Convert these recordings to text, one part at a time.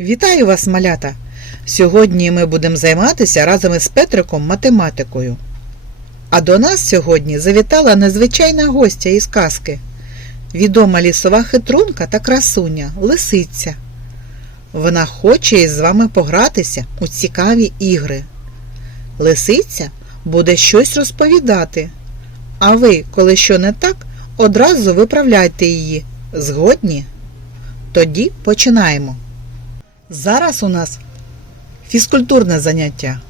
Вітаю вас, малята! Сьогодні ми будемо займатися разом із Петриком математикою. А до нас сьогодні завітала незвичайна гостя із казки. Відома лісова хитрунка та красуня Лисиця. Вона хоче із вами погратися у цікаві ігри. Лисиця буде щось розповідати. А ви, коли що не так, одразу виправляйте її. Згодні? Тоді починаємо. Зараз у нас фізкультурне заняття.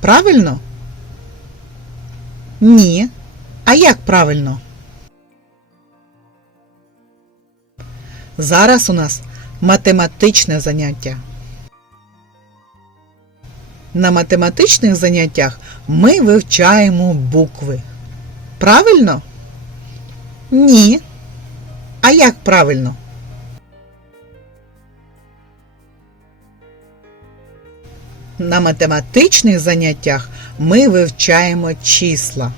Правильно? Ні. А як правильно? Зараз у нас математичне заняття. На математичних заняттях ми вивчаємо букви. Правильно? Ні. А як правильно? На математичних заняттях ми вивчаємо числа.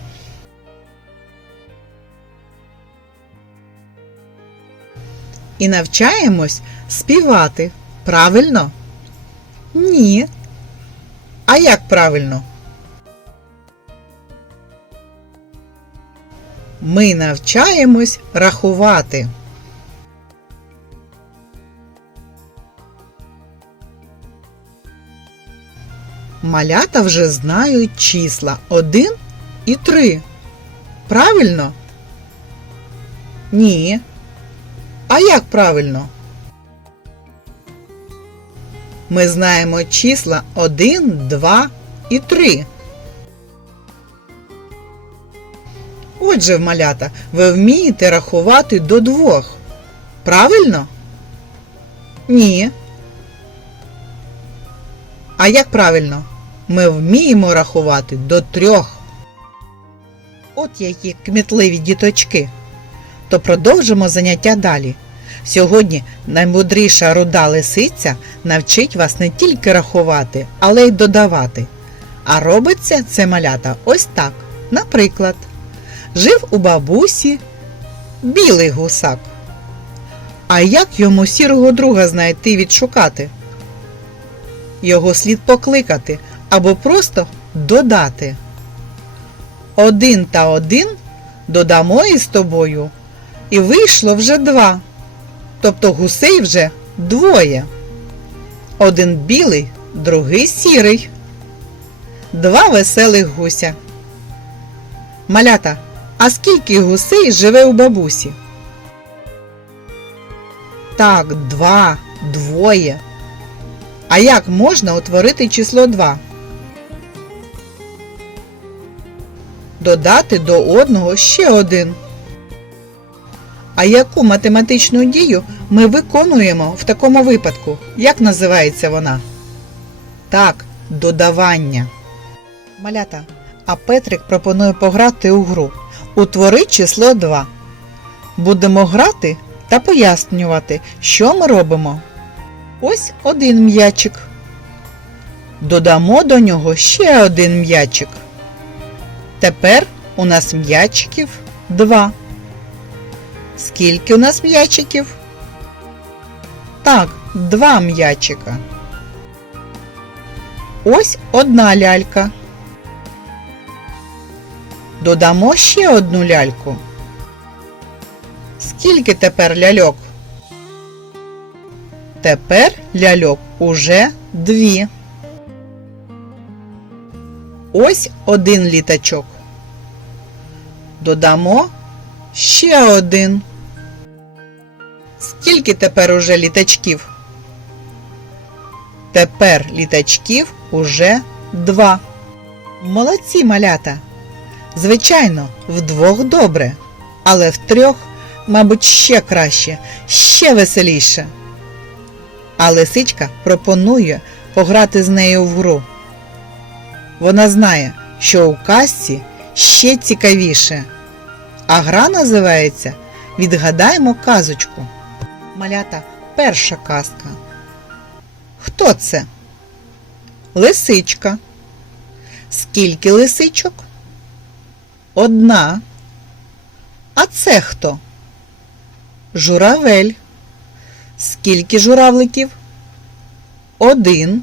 І навчаємось співати. Правильно? Ні. А як правильно? Ми навчаємось рахувати. Малята вже знають числа 1 і 3. Правильно? Ні. А як правильно? Ми знаємо числа 1, 2 і 3. Отже, малята, ви вмієте рахувати до двох. Правильно? Ні. А як правильно? Ми вміємо рахувати до трьох. От які кмітливі діточки. То продовжимо заняття далі. Сьогодні наймудріша руда лисиця навчить вас не тільки рахувати, але й додавати. А робиться це малята ось так. Наприклад, жив у бабусі білий гусак. А як йому сірого друга знайти відшукати? Його слід покликати або просто додати. Один та один додамо із тобою, і вийшло вже два. Тобто гусей вже двоє. Один білий, другий сірий. Два веселих гуся. Малята, а скільки гусей живе у бабусі? Так, два, двоє. А як можна утворити число 2? Додати до одного ще один. А яку математичну дію ми виконуємо в такому випадку? Як називається вона? Так, додавання. Малята, а Петрик пропонує пограти у гру. Утвори число 2. Будемо грати та пояснювати, що ми робимо. Ось один м'ячик. Додамо до нього ще один м'ячик. Тепер у нас м'ячиків два. Скільки у нас м'ячиків? Так, два м'ячика. Ось одна лялька. Додамо ще одну ляльку. Скільки тепер ляльок? Тепер ляльок уже дві. Ось один літачок. Додамо ще один. Скільки тепер уже літачків? Тепер літачків уже два. Молодці малята. Звичайно, вдвох добре, але втрьох, мабуть, ще краще, ще веселіше. А лисичка пропонує пограти з нею в гру. Вона знає, що у казці ще цікавіше. А гра називається Відгадаймо казочку. Малята перша казка. Хто це? Лисичка. Скільки лисичок? Одна. А це хто? Журавель. Скільки журавликів? один,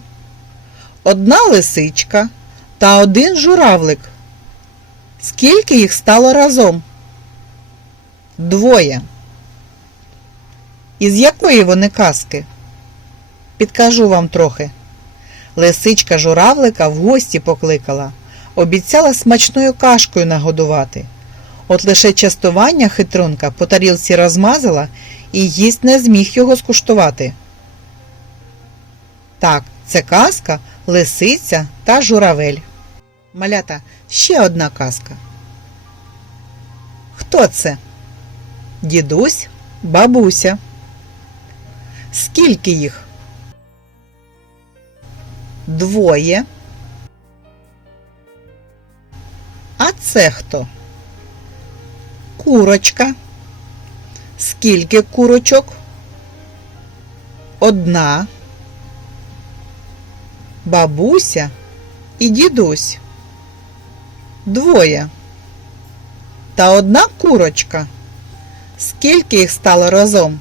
одна лисичка та один журавлик. Скільки їх стало разом? Двоє. Із якої вони казки? Підкажу вам трохи. Лисичка журавлика в гості покликала, обіцяла смачною кашкою нагодувати. От лише частування хитрунка по тарілці розмазала і їсть не зміг його скуштувати. Так, це казка, лисиця та журавель. Малята, ще одна казка. Хто це? Дідусь, бабуся. Скільки їх? Двоє. А це хто? Курочка. Скільки курочок? Одна. Бабуся і дідусь. Двоє. Та одна курочка. Скільки їх стало разом?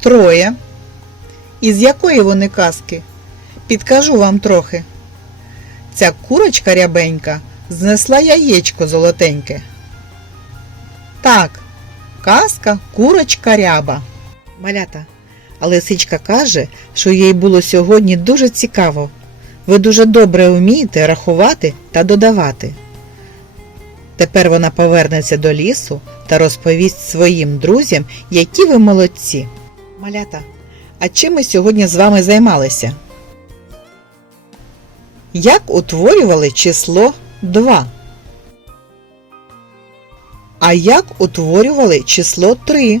Троє. Із якої вони казки? Підкажу вам трохи. Ця курочка рябенька знесла яєчко золотеньке. Так, казка курочка ряба. Малята, а лисичка каже, що їй було сьогодні дуже цікаво. Ви дуже добре вмієте рахувати та додавати. Тепер вона повернеться до лісу та розповість своїм друзям, які ви молодці. Малята, а чим ми сьогодні з вами займалися? Як утворювали число 2? А як утворювали число 3?